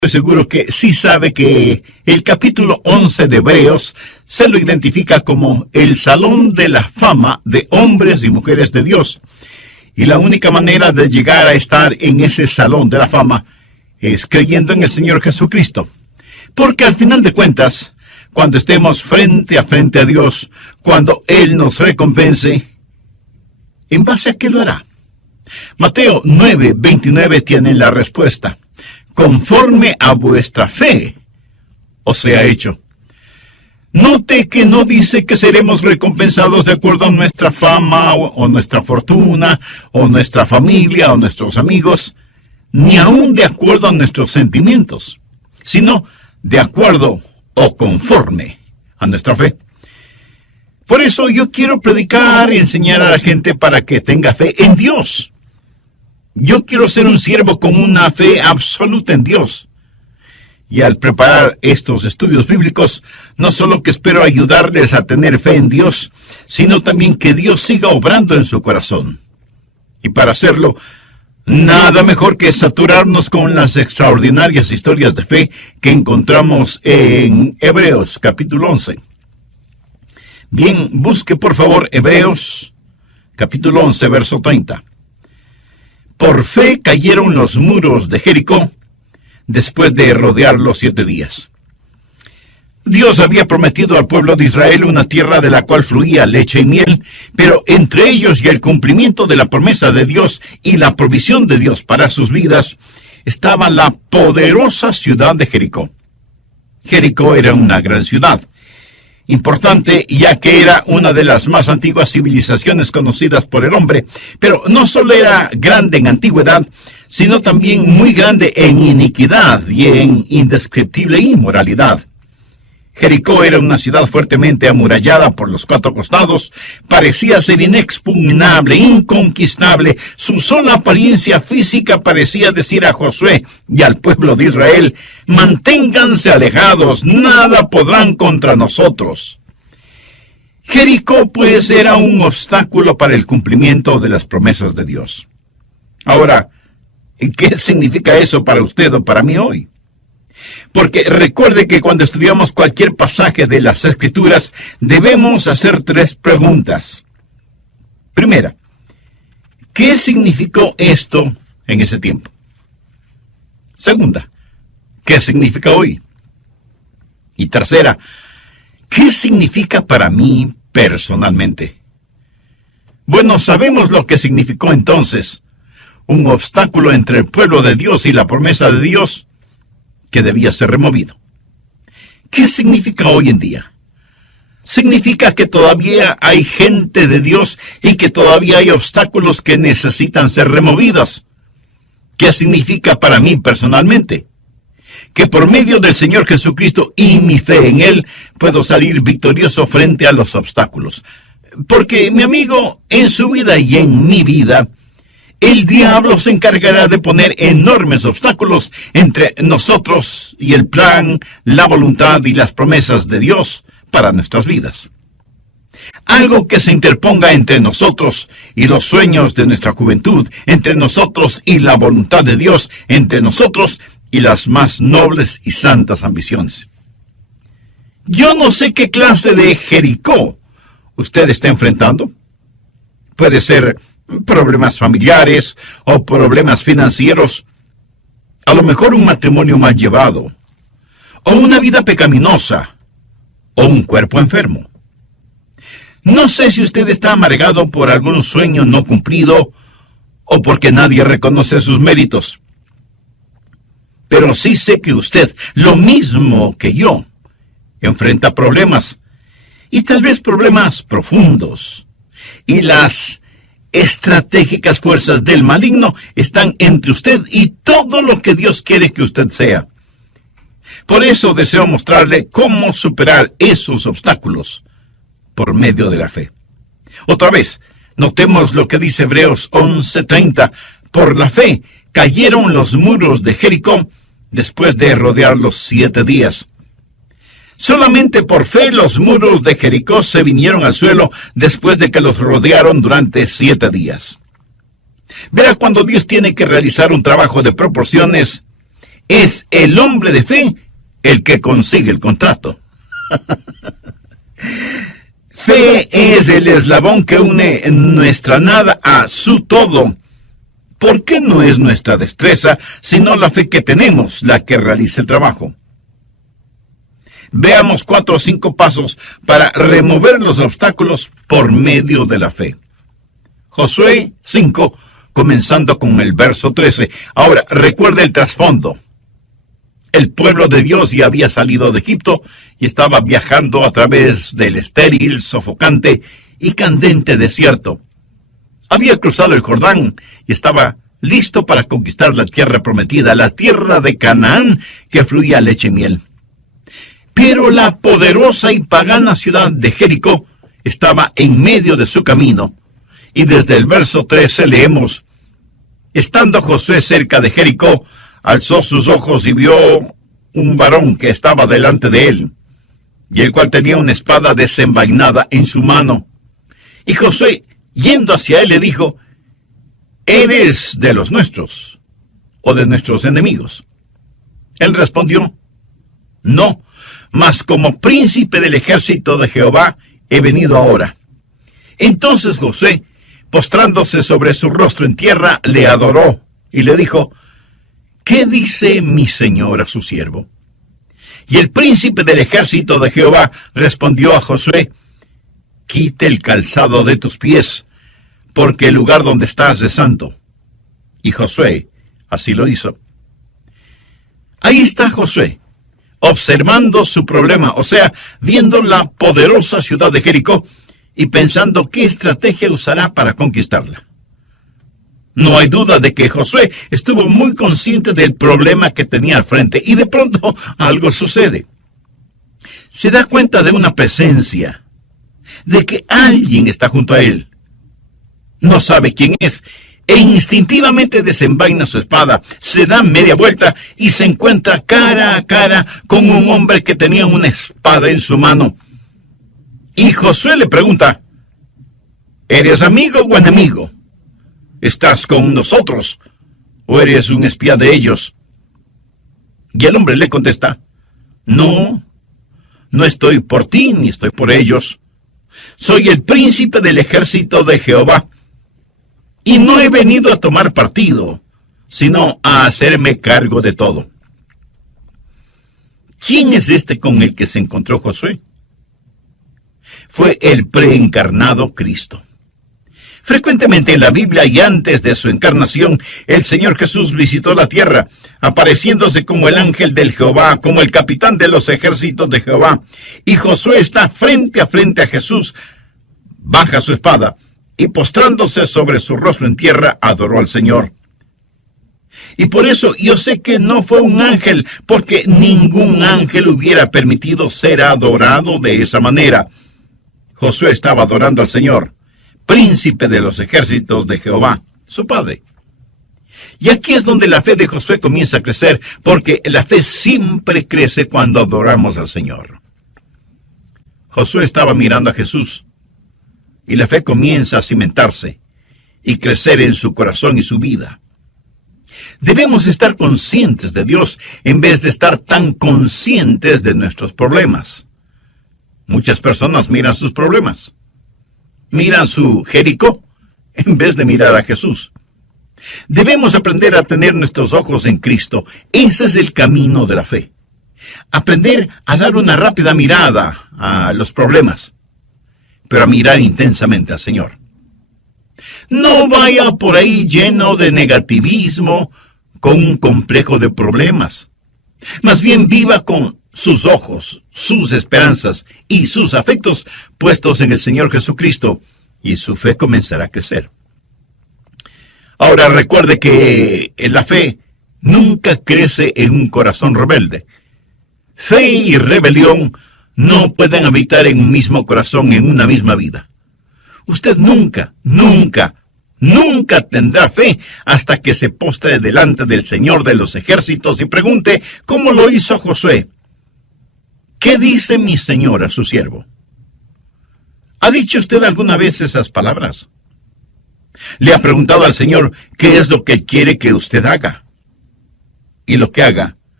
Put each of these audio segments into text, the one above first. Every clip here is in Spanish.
Estoy seguro que sí sabe que el capítulo 11 de Hebreos se lo identifica como el salón de la fama de hombres y mujeres de Dios. Y la única manera de llegar a estar en ese salón de la fama es creyendo en el Señor Jesucristo. Porque al final de cuentas, cuando estemos frente a Dios, cuando Él nos recompense, ¿en base a qué lo hará? Mateo 9:29 tiene la respuesta. Conforme a vuestra fe os sea hecho. Note que no dice que seremos recompensados de acuerdo a nuestra fama o nuestra fortuna o nuestra familia o nuestros amigos, ni aún de acuerdo a nuestros sentimientos, sino de acuerdo o conforme a nuestra fe. Por eso yo quiero predicar y enseñar a la gente para que tenga fe en Dios. Yo quiero ser un siervo con una fe absoluta en Dios. Y al preparar estos estudios bíblicos, no solo que espero ayudarles a tener fe en Dios, sino también que Dios siga obrando en su corazón. Y para hacerlo, nada mejor que saturarnos con las extraordinarias historias de fe que encontramos en Hebreos capítulo 11. Bien, busque por favor Hebreos capítulo 11, verso 30. Por fe cayeron los muros de Jericó después de rodearlos 7 días. Dios había prometido al pueblo de Israel una tierra de la cual fluía leche y miel, pero entre ellos y el cumplimiento de la promesa de Dios y la provisión de Dios para sus vidas, estaba la poderosa ciudad de Jericó. Jericó era una gran ciudad, importante ya que era una de las más antiguas civilizaciones conocidas por el hombre, pero no solo era grande en antigüedad, sino también muy grande en iniquidad y en indescriptible inmoralidad. Jericó era una ciudad fuertemente amurallada por los 4 costados, parecía ser inexpugnable, inconquistable. Su sola apariencia física parecía decir a Josué y al pueblo de Israel: manténganse alejados, nada podrán contra nosotros. Jericó, pues, era un obstáculo para el cumplimiento de las promesas de Dios. Ahora, ¿qué significa eso para usted o para mí hoy? Porque recuerde que cuando estudiamos cualquier pasaje de las Escrituras, debemos hacer 3 preguntas. Primera, ¿qué significó esto en ese tiempo? Segunda, ¿qué significa hoy? Y tercera, ¿qué significa para mí personalmente? Bueno, sabemos lo que significó entonces: un obstáculo entre el pueblo de Dios y la promesa de Dios, que debía ser removido. ¿Qué significa hoy en día? Significa que todavía hay gente de Dios y que todavía hay obstáculos que necesitan ser removidos. ¿Qué significa para mí personalmente? Que por medio del Señor Jesucristo y mi fe en Él, puedo salir victorioso frente a los obstáculos. Porque, mi amigo, en su vida y en mi vida, el diablo se encargará de poner enormes obstáculos entre nosotros y el plan, la voluntad y las promesas de Dios para nuestras vidas. Algo que se interponga entre nosotros y los sueños de nuestra juventud, entre nosotros y la voluntad de Dios, entre nosotros y las más nobles y santas ambiciones. Yo no sé qué clase de Jericó usted está enfrentando. Puede ser problemas familiares o problemas financieros, a lo mejor un matrimonio mal llevado, o una vida pecaminosa, o un cuerpo enfermo. No sé si usted está amargado por algún sueño no cumplido o porque nadie reconoce sus méritos. Pero sí sé que usted, lo mismo que yo, enfrenta problemas, y tal vez problemas profundos, y las estratégicas fuerzas del maligno están entre usted y todo lo que Dios quiere que usted sea. Por eso deseo mostrarle cómo superar esos obstáculos por medio de la fe. Otra vez, notemos lo que dice Hebreos 11:30. Por la fe cayeron los muros de Jericó después de rodearlos 7 días. Solamente por fe los muros de Jericó se vinieron al suelo después de que los rodearon durante 7 días. Verá, cuando Dios tiene que realizar un trabajo de proporciones, es el hombre de fe el que consigue el contrato. Fe es el eslabón que une nuestra nada a su todo. ¿Por qué no es nuestra destreza, sino la fe que tenemos, la que realiza el trabajo? Veamos 4 o 5 pasos para remover los obstáculos por medio de la fe. Josué 5, comenzando con el verso 13. Ahora, recuerde el trasfondo. El pueblo de Dios ya había salido de Egipto y estaba viajando a través del estéril, sofocante y candente desierto. Había cruzado el Jordán y estaba listo para conquistar la tierra prometida, la tierra de Canaán que fluía leche y miel. Pero la poderosa y pagana ciudad de Jericó estaba en medio de su camino. Y desde el verso 13 leemos: estando Josué cerca de Jericó, alzó sus ojos y vio un varón que estaba delante de él, y el cual tenía una espada desenvainada en su mano. Y Josué, yendo hacia él, le dijo: ¿eres de los nuestros o de nuestros enemigos? Él respondió: no, mas como príncipe del ejército de Jehová he venido ahora. Entonces Josué, postrándose sobre su rostro en tierra, le adoró y le dijo: ¿qué dice mi señor a su siervo? Y el príncipe del ejército de Jehová respondió a Josué: quite el calzado de tus pies, porque el lugar donde estás es santo. Y Josué así lo hizo. Ahí está Josué, observando su problema, o sea, viendo la poderosa ciudad de Jericó y pensando qué estrategia usará para conquistarla. No hay duda de que Josué estuvo muy consciente del problema que tenía al frente, y de pronto algo sucede. Se da cuenta de una presencia, de que alguien está junto a él. No sabe quién es, e instintivamente desenvaina su espada, se da media vuelta y se encuentra cara a cara con un hombre que tenía una espada en su mano. Y Josué le pregunta: ¿eres amigo o enemigo? ¿Estás con nosotros o eres un espía de ellos? Y el hombre le contesta: no, no estoy por ti ni estoy por ellos. Soy el príncipe del ejército de Jehová, y no he venido a tomar partido, sino a hacerme cargo de todo. ¿Quién es este con el que se encontró Josué? Fue el preencarnado Cristo. Frecuentemente en la Biblia y antes de su encarnación, el Señor Jesús visitó la tierra, apareciéndose como el ángel del Jehová, como el capitán de los ejércitos de Jehová. Y Josué está frente a Jesús, baja su espada y postrándose sobre su rostro en tierra, adoró al Señor. Y por eso yo sé que no fue un ángel, porque ningún ángel hubiera permitido ser adorado de esa manera. Josué estaba adorando al Señor, príncipe de los ejércitos de Jehová, su padre. Y aquí es donde la fe de Josué comienza a crecer, porque la fe siempre crece cuando adoramos al Señor. Josué estaba mirando a Jesús, y la fe comienza a cimentarse y crecer en su corazón y su vida. Debemos estar conscientes de Dios en vez de estar tan conscientes de nuestros problemas. Muchas personas miran sus problemas, miran su Jericó, en vez de mirar a Jesús. Debemos aprender a tener nuestros ojos en Cristo. Ese es el camino de la fe. Aprender a dar una rápida mirada a los problemas, pero a mirar intensamente al Señor. No vaya por ahí lleno de negativismo, con un complejo de problemas. Más bien viva con sus ojos, sus esperanzas y sus afectos puestos en el Señor Jesucristo, y su fe comenzará a crecer. Ahora recuerde que la fe nunca crece en un corazón rebelde. Fe y rebelión no pueden habitar en un mismo corazón, en una misma vida. Usted nunca tendrá fe hasta que se postre delante del Señor de los ejércitos y pregunte, ¿cómo lo hizo Josué? ¿Qué dice mi Señor a su siervo? ¿Ha dicho usted alguna vez esas palabras? ¿Le ha preguntado al Señor qué es lo que quiere que usted haga? Y lo que haga,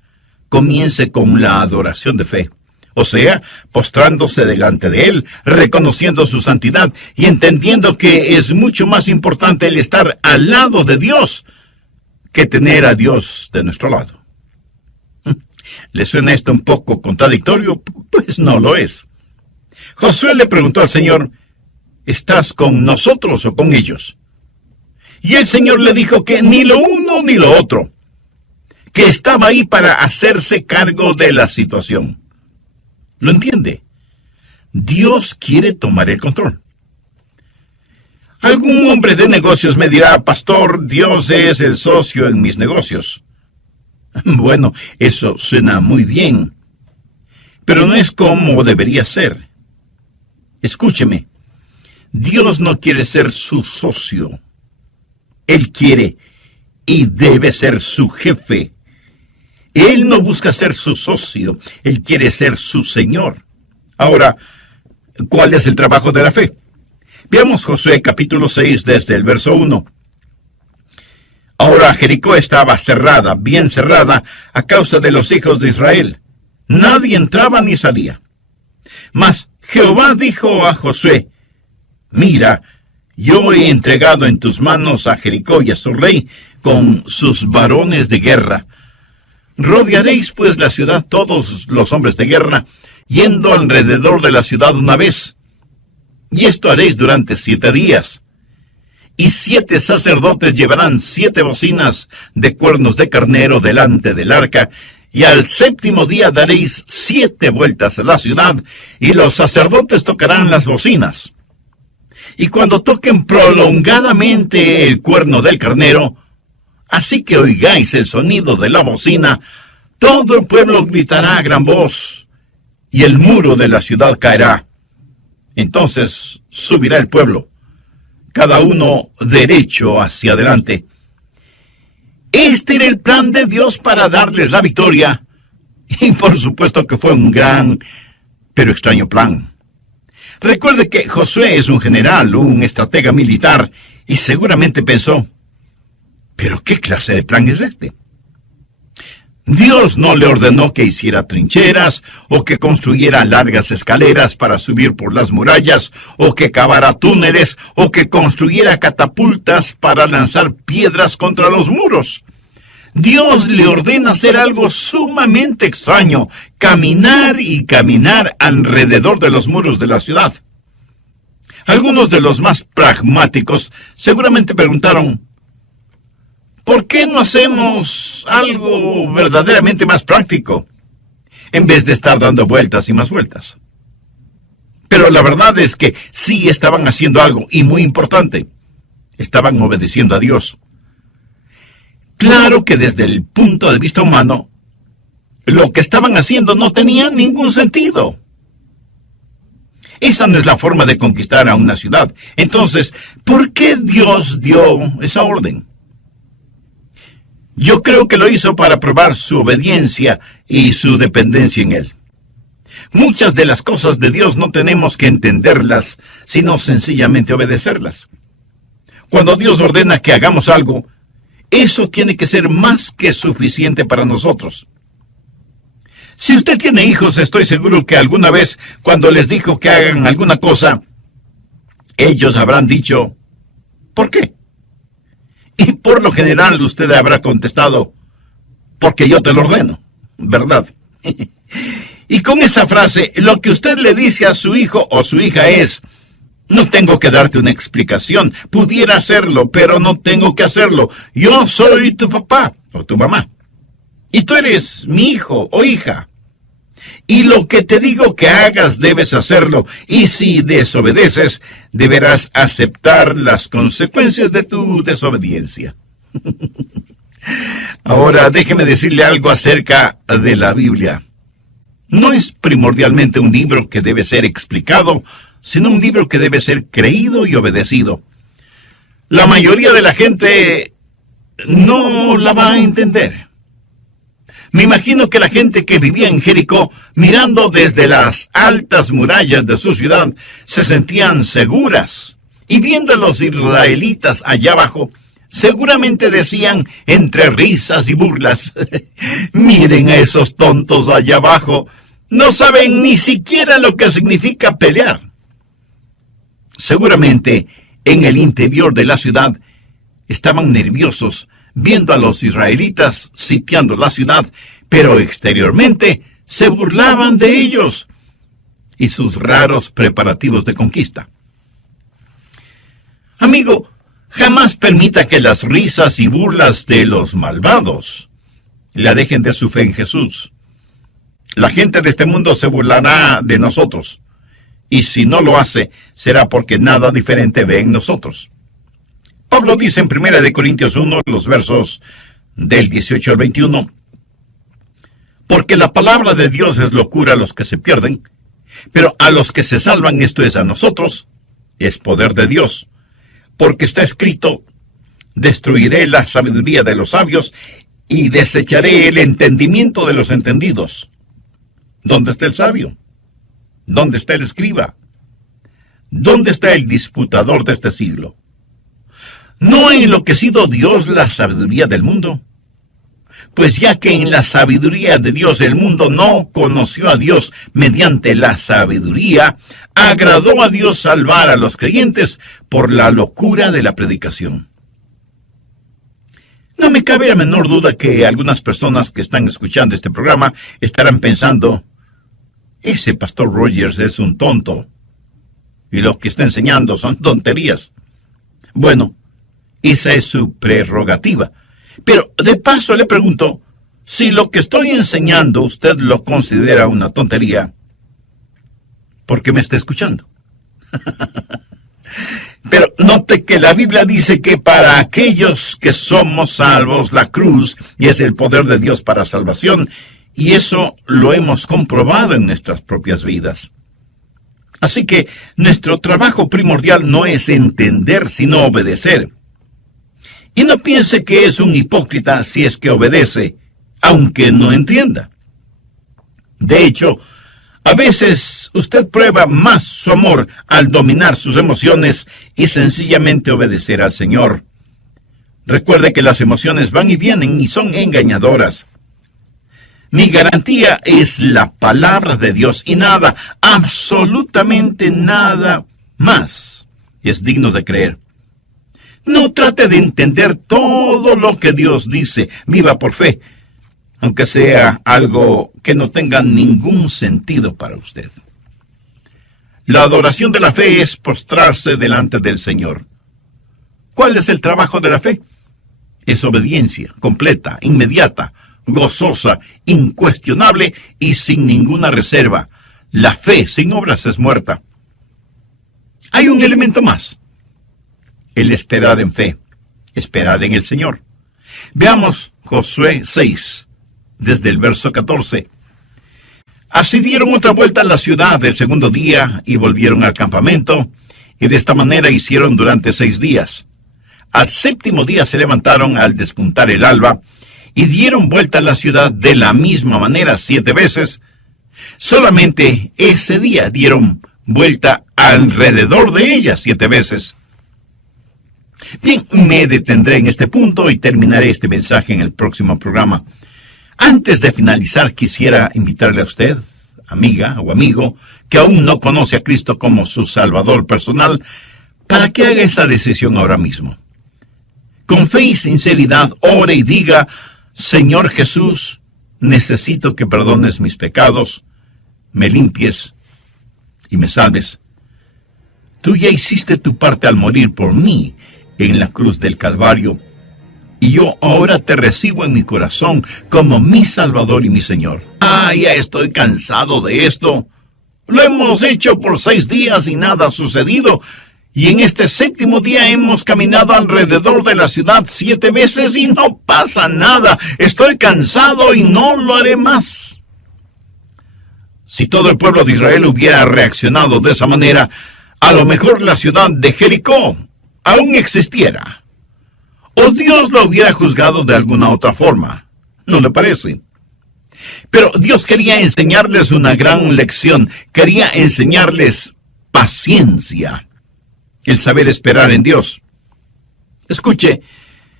comience con la adoración de fe. O sea, postrándose delante de Él, reconociendo su santidad y entendiendo que es mucho más importante el estar al lado de Dios que tener a Dios de nuestro lado. ¿Le suena esto un poco contradictorio? Pues no lo es. Josué le preguntó al Señor, ¿estás con nosotros o con ellos? Y el Señor le dijo que ni lo uno ni lo otro, que estaba ahí para hacerse cargo de la situación. ¿Lo entiende? Dios quiere tomar el control. Algún hombre de negocios me dirá, pastor, Dios es el socio en mis negocios. Bueno, eso suena muy bien, pero no es como debería ser. Escúcheme, Dios no quiere ser su socio. Él quiere y debe ser su jefe. Él no busca ser su socio, Él quiere ser su Señor. Ahora, ¿cuál es el trabajo de la fe? Veamos Josué capítulo 6 desde el verso 1. Ahora Jericó estaba cerrada, bien cerrada, a causa de los hijos de Israel. Nadie entraba ni salía. Mas Jehová dijo a Josué, mira, yo he entregado en tus manos a Jericó y a su rey con sus varones de guerra. Rodearéis pues la ciudad todos los hombres de guerra, yendo alrededor de la ciudad una vez. Y esto haréis durante 7 días. Y 7 sacerdotes llevarán 7 bocinas de cuernos de carnero delante del arca, y al 7º día daréis 7 vueltas a la ciudad, y los sacerdotes tocarán las bocinas. Y cuando toquen prolongadamente el cuerno del carnero, así que oigáis el sonido de la bocina, todo el pueblo gritará a gran voz, y el muro de la ciudad caerá. Entonces subirá el pueblo, cada uno derecho hacia adelante. Este era el plan de Dios para darles la victoria, y por supuesto que fue un gran, pero extraño plan. Recuerde que Josué es un general, un estratega militar, y seguramente pensó, ¿pero qué clase de plan es este? Dios no le ordenó que hiciera trincheras, o que construyera largas escaleras para subir por las murallas, o que cavara túneles, o que construyera catapultas para lanzar piedras contra los muros. Dios le ordena hacer algo sumamente extraño, caminar y caminar alrededor de los muros de la ciudad. Algunos de los más pragmáticos seguramente preguntaron, ¿por qué no hacemos algo verdaderamente más práctico, en vez de estar dando vueltas y más vueltas? Pero la verdad es que sí estaban haciendo algo, y muy importante, estaban obedeciendo a Dios. Claro que desde el punto de vista humano, lo que estaban haciendo no tenía ningún sentido. Esa no es la forma de conquistar a una ciudad. Entonces, ¿por qué Dios dio esa orden? Yo creo que lo hizo para probar su obediencia y su dependencia en Él. Muchas de las cosas de Dios no tenemos que entenderlas, sino sencillamente obedecerlas. Cuando Dios ordena que hagamos algo, eso tiene que ser más que suficiente para nosotros. Si usted tiene hijos, estoy seguro que alguna vez, cuando les dijo que hagan alguna cosa, ellos habrán dicho, ¿por qué? Y por lo general usted habrá contestado, porque yo te lo ordeno, ¿verdad? Y con esa frase, lo que usted le dice a su hijo o su hija es, no tengo que darte una explicación, pudiera hacerlo, pero no tengo que hacerlo. Yo soy tu papá o tu mamá, y tú eres mi hijo o hija. Y lo que te digo que hagas debes hacerlo, y si desobedeces, deberás aceptar las consecuencias de tu desobediencia. Ahora, déjeme decirle algo acerca de la Biblia. No es primordialmente un libro que debe ser explicado, sino un libro que debe ser creído y obedecido. La mayoría de la gente no la va a entender. Me imagino que la gente que vivía en Jericó, mirando desde las altas murallas de su ciudad, se sentían seguras. Y viendo a los israelitas allá abajo, seguramente decían entre risas y burlas: miren a esos tontos allá abajo, no saben ni siquiera lo que significa pelear. Seguramente en el interior de la ciudad estaban nerviosos viendo a los israelitas sitiando la ciudad, pero exteriormente se burlaban de ellos y sus raros preparativos de conquista. Amigo, jamás permita que las risas y burlas de los malvados le alejen de su fe en Jesús. La gente de este mundo se burlará de nosotros, y si no lo hace, será porque nada diferente ve en nosotros. Pablo dice en 1 Corintios 1, los versos del 18 al 21, porque la palabra de Dios es locura a los que se pierden, pero a los que se salvan, esto es a nosotros, es poder de Dios. Porque está escrito: destruiré la sabiduría de los sabios y desecharé el entendimiento de los entendidos. ¿Dónde está el sabio? ¿Dónde está el escriba? ¿Dónde está el disputador de este siglo? ¿No ha enloquecido Dios la sabiduría del mundo? Pues ya que en la sabiduría de Dios el mundo no conoció a Dios mediante la sabiduría, agradó a Dios salvar a los creyentes por la locura de la predicación. No me cabe la menor duda que algunas personas que están escuchando este programa estarán pensando: ese pastor Rogers es un tonto, y lo que está enseñando son tonterías. Bueno, esa es su prerrogativa. Pero de paso le pregunto, si lo que estoy enseñando usted lo considera una tontería, ¿por qué me está escuchando? Pero note que la Biblia dice que para aquellos que somos salvos, la cruz y es el poder de Dios para salvación, y eso lo hemos comprobado en nuestras propias vidas. Así que nuestro trabajo primordial no es entender, sino obedecer. Y no piense que es un hipócrita si es que obedece, aunque no entienda. De hecho, a veces usted prueba más su amor al dominar sus emociones y sencillamente obedecer al Señor. Recuerde que las emociones van y vienen y son engañadoras. Mi garantía es la palabra de Dios y nada, absolutamente nada más es digno de creer. No trate de entender todo lo que Dios dice. Viva por fe, aunque sea algo que no tenga ningún sentido para usted. La adoración de la fe es postrarse delante del Señor. ¿Cuál es el trabajo de la fe? Es obediencia completa, inmediata, gozosa, incuestionable y sin ninguna reserva. La fe sin obras es muerta. Hay un elemento más: el esperar en fe, esperar en el Señor. Veamos Josué 6, desde el verso 14. Así dieron otra vuelta a la ciudad el segundo día y volvieron al campamento, y de esta manera hicieron durante 6 días. Al séptimo día se levantaron al despuntar el alba, y dieron vuelta a la ciudad de la misma manera 7 veces. Solamente ese día dieron vuelta alrededor de ella 7 veces. Bien, me detendré en este punto y terminaré este mensaje en el próximo programa. Antes de finalizar, quisiera invitarle a usted, amiga o amigo, que aún no conoce a Cristo como su Salvador personal, para que haga esa decisión ahora mismo. Con fe y sinceridad, ore y diga: Señor Jesús, necesito que perdones mis pecados, me limpies y me salves. Tú ya hiciste tu parte al morir por mí en la cruz del Calvario, y yo ahora te recibo en mi corazón como mi Salvador y mi Señor. Ya estoy cansado de esto. Lo hemos hecho por 6 días y nada ha sucedido, y en este séptimo día hemos caminado alrededor de la ciudad 7 veces y no pasa nada. Estoy cansado y no lo haré más. Si todo el pueblo de Israel hubiera reaccionado de esa manera, a lo mejor la ciudad de Jericó aún existiera, o Dios lo hubiera juzgado de alguna otra forma. ¿No le parece? Pero Dios quería enseñarles una gran lección. Quería enseñarles paciencia, el saber esperar en Dios. Escuche,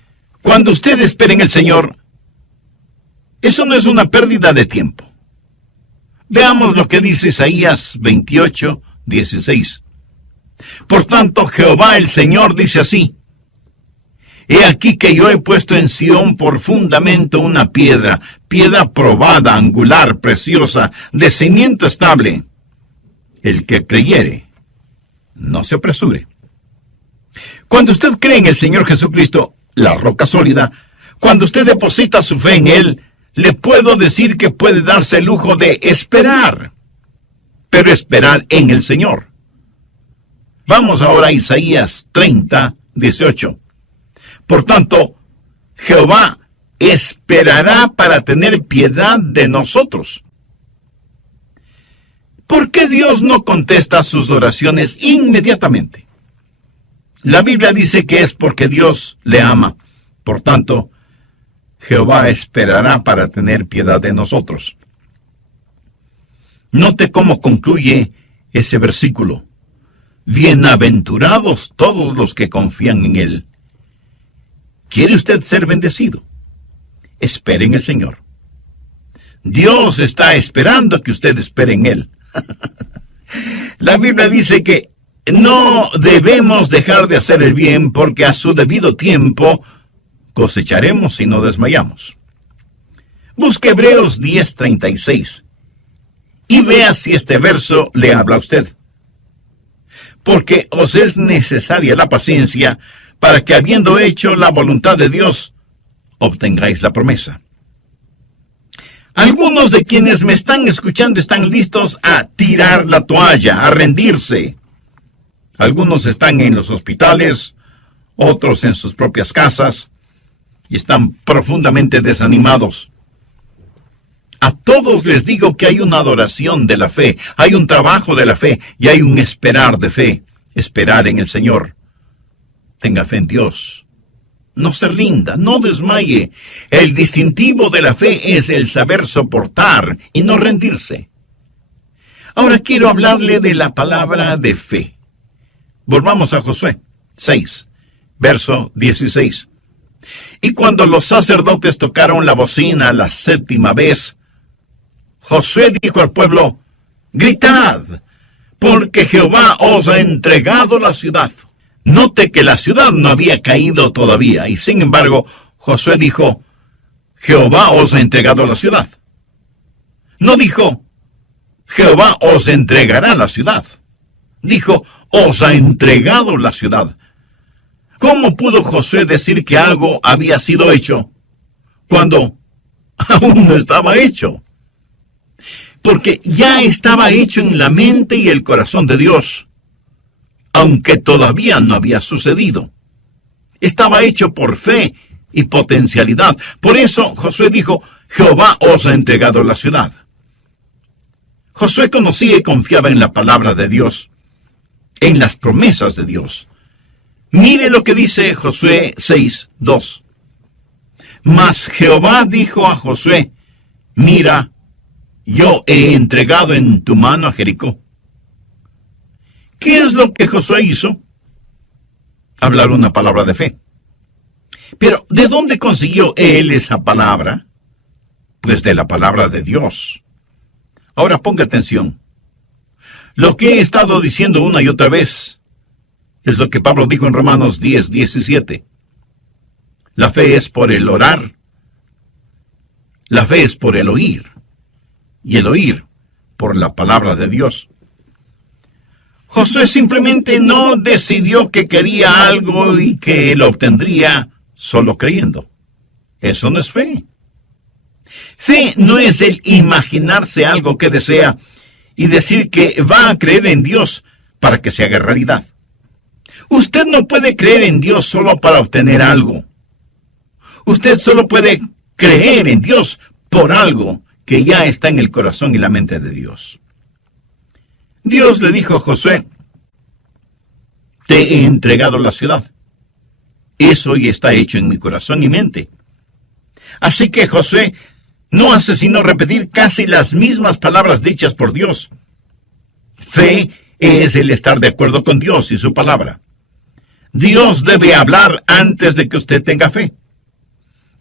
Cuando usted espera en el Señor, eso no es una pérdida de tiempo. Veamos lo que dice Isaías 28:16. Por tanto, Jehová el Señor dice así: He aquí que yo he puesto en Sión por fundamento una piedra probada, angular, preciosa, de cimiento estable. El que creyere, no se apresure. Cuando usted cree en el Señor Jesucristo, la roca sólida, cuando usted deposita su fe en Él, le puedo decir que puede darse el lujo de esperar, pero esperar en el Señor. Vamos ahora a Isaías 30:18. Por tanto, Jehová esperará para tener piedad de nosotros. ¿Por qué Dios no contesta sus oraciones inmediatamente? La Biblia dice que es porque Dios le ama. Por tanto, Jehová esperará para tener piedad de nosotros. Note cómo concluye ese versículo. Bienaventurados todos los que confían en Él. ¿Quiere usted ser bendecido? Espere en el Señor. Dios está esperando que usted espere en Él. La Biblia dice que no debemos dejar de hacer el bien, porque a su debido tiempo cosecharemos si no desmayamos. Busque Hebreos 10:36 y vea si este verso le habla a usted. Porque os es necesaria la paciencia, para que habiendo hecho la voluntad de Dios, obtengáis la promesa. Algunos de quienes me están escuchando están listos a tirar la toalla, a rendirse. Algunos están en los hospitales, otros en sus propias casas, y están profundamente desanimados. A todos les digo que hay una adoración de la fe, hay un trabajo de la fe, y hay un esperar de fe, esperar en el Señor. Tenga fe en Dios. No se rinda, no desmaye. El distintivo de la fe es el saber soportar y no rendirse. Ahora quiero hablarle de la palabra de fe. Volvamos a Josué 6, verso 16. Y cuando los sacerdotes tocaron la bocina la 7ª vez, Josué dijo al pueblo: gritad, porque Jehová os ha entregado la ciudad. Note que la ciudad no había caído todavía, y sin embargo, Josué dijo: Jehová os ha entregado la ciudad. No dijo: Jehová os entregará la ciudad. Dijo: os ha entregado la ciudad. ¿Cómo pudo Josué decir que algo había sido hecho cuando aún no estaba hecho? Porque ya estaba hecho en la mente y el corazón de Dios, aunque todavía no había sucedido. Estaba hecho por fe y potencialidad. Por eso Josué dijo: Jehová os ha entregado la ciudad. Josué conocía y confiaba en la palabra de Dios, en las promesas de Dios. Mire lo que dice Josué 6:2. Mas Jehová dijo a Josué: mira, yo he entregado en tu mano a Jericó. ¿Qué es lo que Josué hizo? Hablar una palabra de fe. Pero, ¿de dónde consiguió él esa palabra? Pues de la palabra de Dios. Ahora ponga atención. Lo que he estado diciendo una y otra vez es lo que Pablo dijo en Romanos 10:17. La fe es por el orar. La fe es por el oír. Y el oír por la palabra de Dios. Josué simplemente no decidió que quería algo y que lo obtendría solo creyendo. Eso no es fe. Fe no es el imaginarse algo que desea y decir que va a creer en Dios para que se haga realidad. Usted no puede creer en Dios solo para obtener algo. Usted solo puede creer en Dios por algo que ya está en el corazón y la mente de Dios. Dios le dijo a Josué: te he entregado la ciudad. Eso ya está hecho en mi corazón y mente. Así que Josué no hace sino repetir casi las mismas palabras dichas por Dios. Fe es el estar de acuerdo con Dios y su palabra. Dios debe hablar antes de que usted tenga fe.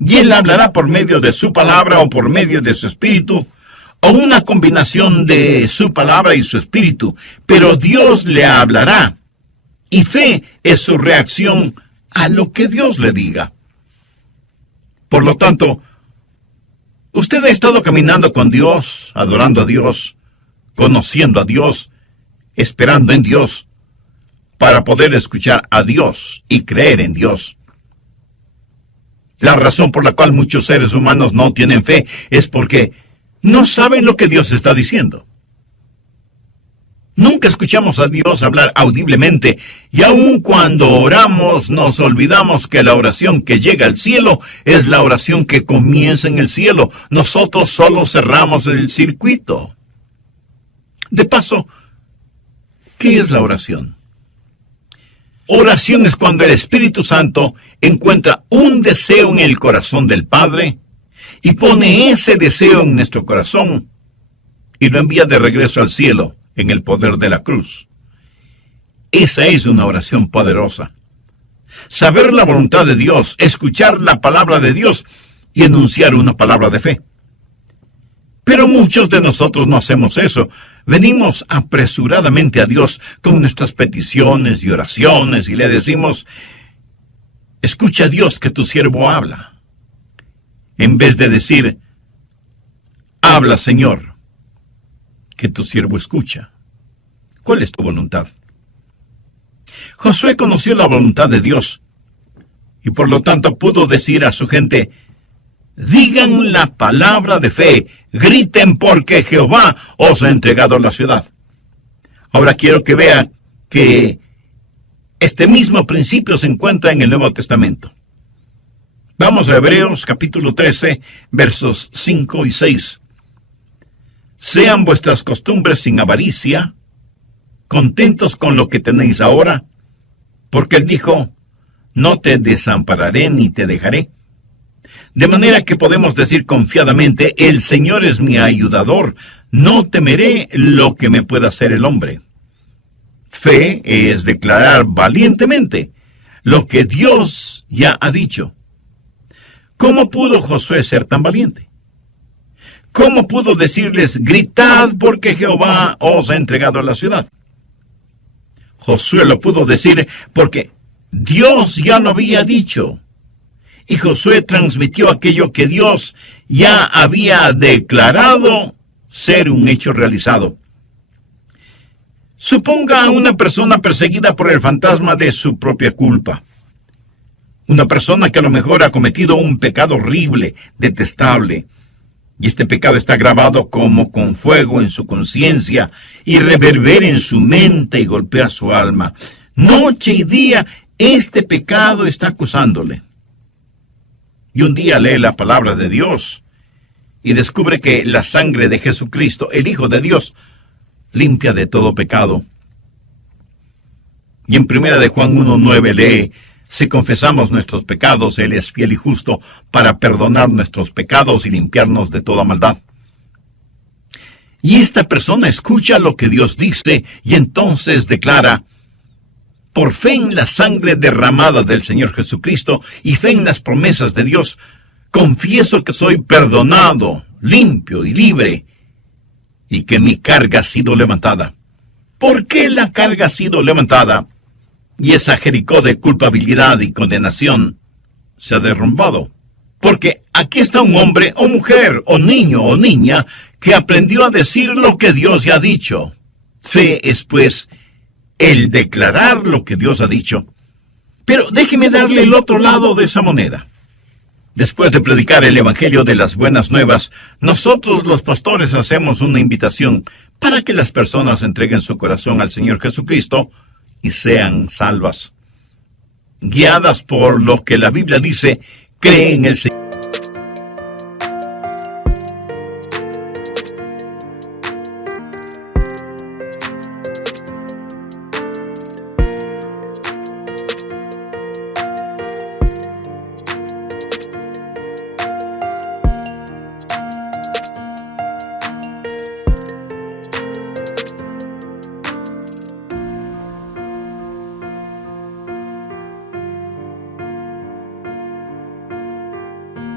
y Él hablará por medio de su palabra o por medio de su espíritu, o una combinación de su palabra y su espíritu, pero Dios le hablará, y fe es su reacción a lo que Dios le diga. Por lo tanto, usted ha estado caminando con Dios, adorando a Dios, conociendo a Dios, esperando en Dios, para poder escuchar a Dios y creer en Dios. La razón por la cual muchos seres humanos no tienen fe es porque no saben lo que Dios está diciendo. Nunca escuchamos a Dios hablar audiblemente, y aun cuando oramos nos olvidamos que la oración que llega al cielo es la oración que comienza en el cielo. Nosotros solo cerramos el circuito. De paso, ¿qué es la oración? Oración es cuando el Espíritu Santo encuentra un deseo en el corazón del Padre y pone ese deseo en nuestro corazón y lo envía de regreso al cielo en el poder de la cruz. Esa es una oración poderosa. Saber la voluntad de Dios, escuchar la palabra de Dios y enunciar una palabra de fe. Pero muchos de nosotros no hacemos eso. Venimos apresuradamente a Dios con nuestras peticiones y oraciones y le decimos: escucha, Dios, que tu siervo habla. En vez de decir: habla, Señor, que tu siervo escucha. ¿Cuál es tu voluntad? Josué conoció la voluntad de Dios y por lo tanto pudo decir a su gente: digan la palabra de fe, griten porque Jehová os ha entregado la ciudad. Ahora quiero que vean que este mismo principio se encuentra en el Nuevo Testamento. Vamos a Hebreos capítulo 13, versos 5 y 6. Sean vuestras costumbres sin avaricia, contentos con lo que tenéis ahora, porque Él dijo: no te desampararé ni te dejaré. De manera que podemos decir confiadamente: el Señor es mi ayudador, no temeré lo que me pueda hacer el hombre. Fe es declarar valientemente lo que Dios ya ha dicho. ¿Cómo pudo Josué ser tan valiente? ¿Cómo pudo decirles: gritad porque Jehová os ha entregado la ciudad? Josué lo pudo decir porque Dios ya lo había dicho. Y Josué transmitió aquello que Dios ya había declarado ser un hecho realizado. Suponga a una persona perseguida por el fantasma de su propia culpa. Una persona que a lo mejor ha cometido un pecado horrible, detestable. Y este pecado está grabado como con fuego en su conciencia y reverbera en su mente y golpea su alma. Noche y día este pecado está acusándole. Y un día lee la palabra de Dios y descubre que la sangre de Jesucristo, el Hijo de Dios, limpia de todo pecado. Y en 1 de Juan 1:9 lee: si confesamos nuestros pecados, Él es fiel y justo para perdonar nuestros pecados y limpiarnos de toda maldad. Y esta persona escucha lo que Dios dice y entonces declara: por fe en la sangre derramada del Señor Jesucristo y fe en las promesas de Dios, confieso que soy perdonado, limpio y libre, y que mi carga ha sido levantada. ¿Por qué la carga ha sido levantada? Y esa Jericó de culpabilidad y condenación se ha derrumbado. Porque aquí está un hombre o mujer o niño o niña que aprendió a decir lo que Dios ya ha dicho. Fe es, pues, el declarar lo que Dios ha dicho. Pero déjeme darle el otro lado de esa moneda. Después de predicar el Evangelio de las Buenas Nuevas, nosotros los pastores hacemos una invitación para que las personas entreguen su corazón al Señor Jesucristo y sean salvas. Guiadas por lo que la Biblia dice, cree en el Señor.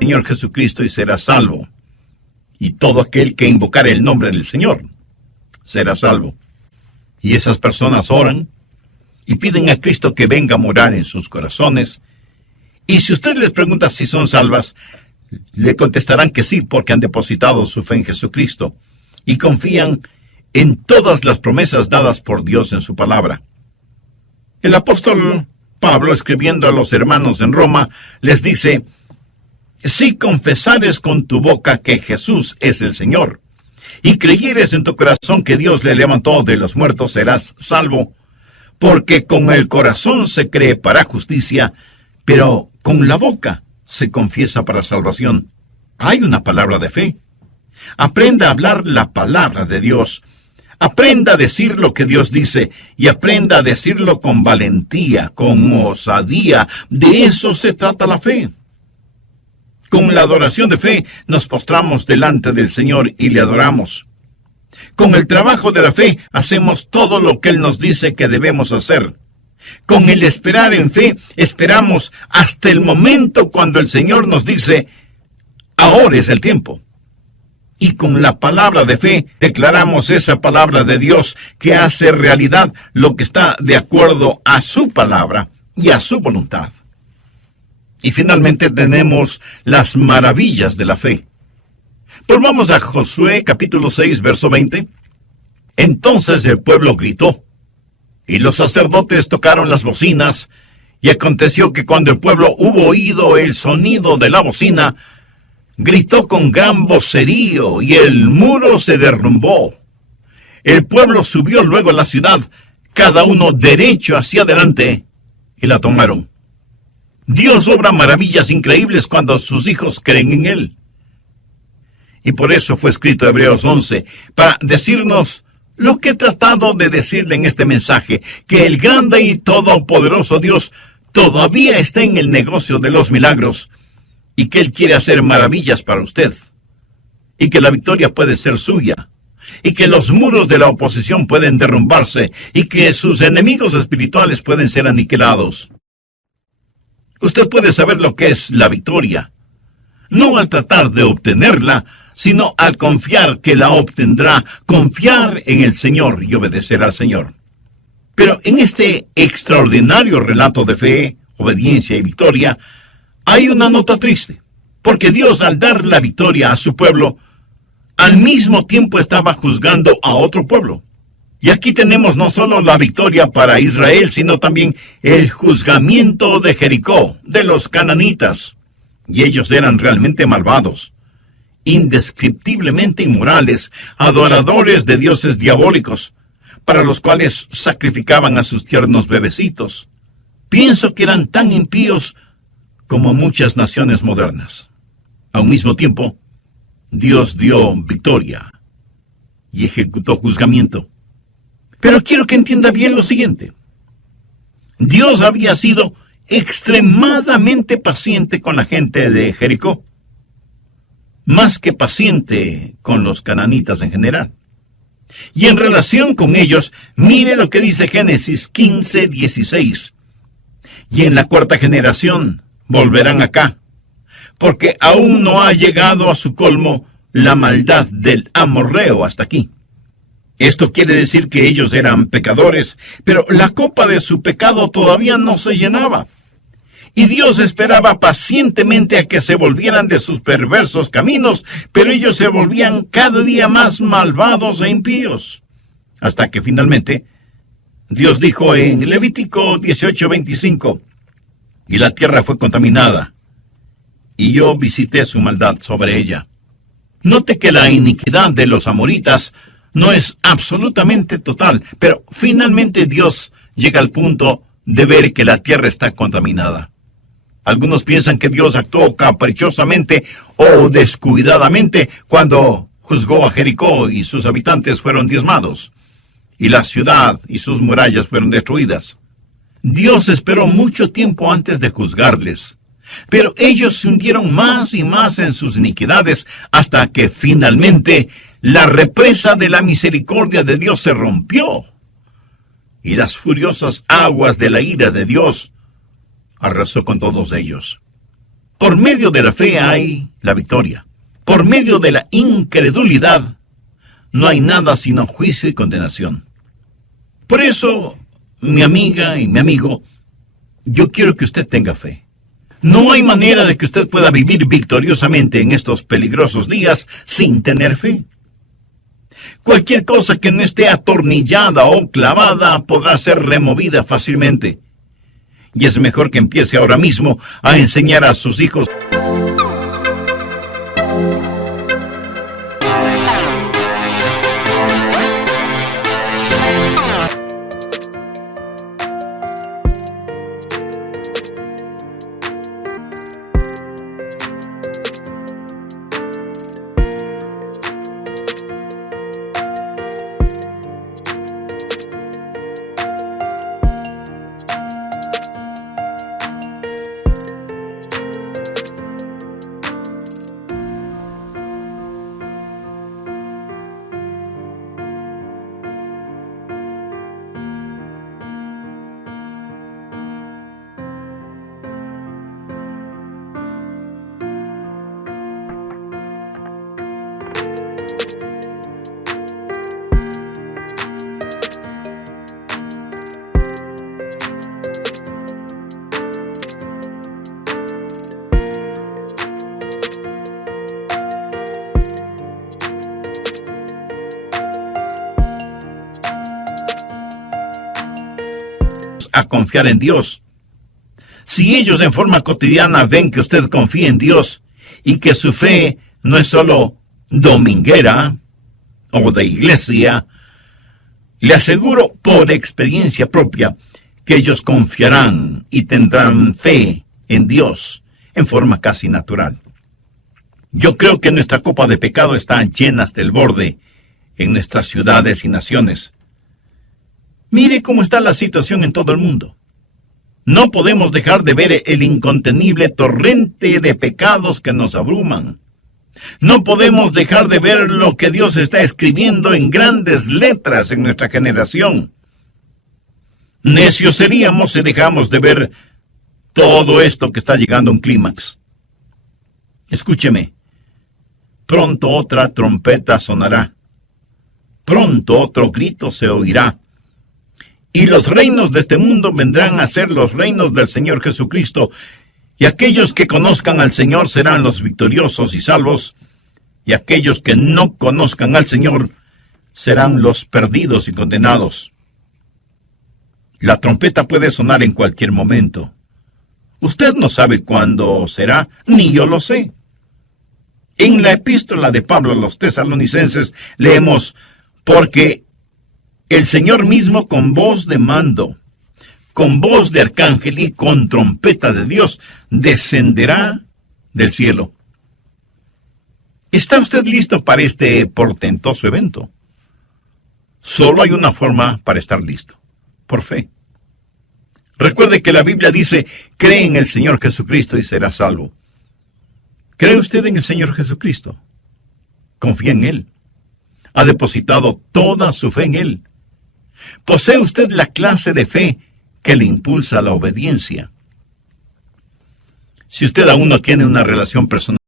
Señor Jesucristo y serás salvo. Y todo aquel que invocare el nombre del Señor será salvo. Y esas personas oran y piden a Cristo que venga a morar en sus corazones. Y si usted les pregunta si son salvas, le contestarán que sí, porque han depositado su fe en Jesucristo y confían en todas las promesas dadas por Dios en su palabra. El apóstol Pablo, escribiendo a los hermanos en Roma, les dice: si confesares con tu boca que Jesús es el Señor, y creyeres en tu corazón que Dios le levantó de los muertos, serás salvo, porque con el corazón se cree para justicia, pero con la boca se confiesa para salvación. Hay una palabra de fe. Aprenda a hablar la palabra de Dios. Aprenda a decir lo que Dios dice, y aprenda a decirlo con valentía, con osadía. De eso se trata la fe. Con la adoración de fe nos postramos delante del Señor y le adoramos. Con el trabajo de la fe hacemos todo lo que Él nos dice que debemos hacer. Con el esperar en fe, esperamos hasta el momento cuando el Señor nos dice: ahora es el tiempo. Y con la palabra de fe declaramos esa palabra de Dios que hace realidad lo que está de acuerdo a su palabra y a su voluntad. Y finalmente tenemos las maravillas de la fe. Volvamos a Josué capítulo 6, verso 20. Entonces el pueblo gritó, y los sacerdotes tocaron las bocinas, y aconteció que cuando el pueblo hubo oído el sonido de la bocina, gritó con gran vocerío, y el muro se derrumbó. El pueblo subió luego a la ciudad, cada uno derecho hacia adelante, y la tomaron. Dios obra maravillas increíbles cuando sus hijos creen en Él. Y por eso fue escrito Hebreos 11, para decirnos lo que he tratado de decirle en este mensaje, que el grande y todopoderoso Dios todavía está en el negocio de los milagros, y que Él quiere hacer maravillas para usted, y que la victoria puede ser suya, y que los muros de la oposición pueden derrumbarse, y que sus enemigos espirituales pueden ser aniquilados. Usted puede saber lo que es la victoria, no al tratar de obtenerla, sino al confiar que la obtendrá, confiar en el Señor y obedecer al Señor. Pero en este extraordinario relato de fe, obediencia y victoria, hay una nota triste, porque Dios, al dar la victoria a su pueblo, al mismo tiempo estaba juzgando a otro pueblo. Y aquí tenemos no solo la victoria para Israel, sino también el juzgamiento de Jericó, de los cananitas. Y ellos eran realmente malvados, indescriptiblemente inmorales, adoradores de dioses diabólicos, para los cuales sacrificaban a sus tiernos bebecitos. Pienso que eran tan impíos como muchas naciones modernas. A un mismo tiempo, Dios dio victoria y ejecutó juzgamiento. Pero quiero que entienda bien lo siguiente. Dios había sido extremadamente paciente con la gente de Jericó, más que paciente con los cananitas en general. Y en relación con ellos, mire lo que dice Génesis 15, 16. Y en la cuarta generación volverán acá, porque aún no ha llegado a su colmo la maldad del amorreo hasta aquí. Esto quiere decir que ellos eran pecadores, pero la copa de su pecado todavía no se llenaba. Y Dios esperaba pacientemente a que se volvieran de sus perversos caminos, pero ellos se volvían cada día más malvados e impíos. Hasta que finalmente Dios dijo en Levítico 18:25, y la tierra fue contaminada, y yo visité su maldad sobre ella. Note que la iniquidad de los amoritas no es absolutamente total, pero finalmente Dios llega al punto de ver que la tierra está contaminada. Algunos piensan que Dios actuó caprichosamente o descuidadamente cuando juzgó a Jericó y sus habitantes fueron diezmados, y la ciudad y sus murallas fueron destruidas. Dios esperó mucho tiempo antes de juzgarles, pero ellos se hundieron más y más en sus iniquidades hasta que finalmente la represa de la misericordia de Dios se rompió, y las furiosas aguas de la ira de Dios arrasó con todos ellos. Por medio de la fe hay la victoria. Por medio de la incredulidad no hay nada sino juicio y condenación. Por eso, mi amiga y mi amigo, yo quiero que usted tenga fe. No hay manera de que usted pueda vivir victoriosamente en estos peligrosos días sin tener fe. Cualquier cosa que no esté atornillada o clavada podrá ser removida fácilmente. Y es mejor que empiece ahora mismo a enseñar a sus hijos a confiar en Dios. Si ellos en forma cotidiana ven que usted confía en Dios y que su fe no es solo dominguera o de iglesia, le aseguro por experiencia propia que ellos confiarán y tendrán fe en Dios en forma casi natural. Yo creo que nuestra copa de pecado está llena hasta el borde en nuestras ciudades y naciones. Mire cómo está la situación en todo el mundo. No podemos dejar de ver el incontenible torrente de pecados que nos abruman. No podemos dejar de ver lo que Dios está escribiendo en grandes letras en nuestra generación. Necios seríamos si dejamos de ver todo esto que está llegando a un clímax. Escúcheme. Pronto otra trompeta sonará. Pronto otro grito se oirá. Y los reinos de este mundo vendrán a ser los reinos del Señor Jesucristo, y aquellos que conozcan al Señor serán los victoriosos y salvos, y aquellos que no conozcan al Señor serán los perdidos y condenados. La trompeta puede sonar en cualquier momento. Usted no sabe cuándo será, ni yo lo sé. En la epístola de Pablo a los Tesalonicenses leemos, porque el Señor mismo con voz de mando, con voz de arcángel y con trompeta de Dios, descenderá del cielo. ¿Está usted listo para este portentoso evento? Solo hay una forma para estar listo: por fe. Recuerde que la Biblia dice, cree en el Señor Jesucristo y será salvo. ¿Cree usted en el Señor Jesucristo? ¿Confía en Él? ¿Ha depositado toda su fe en Él? ¿Posee usted la clase de fe que le impulsa a la obediencia? Si usted aún no tiene una relación personal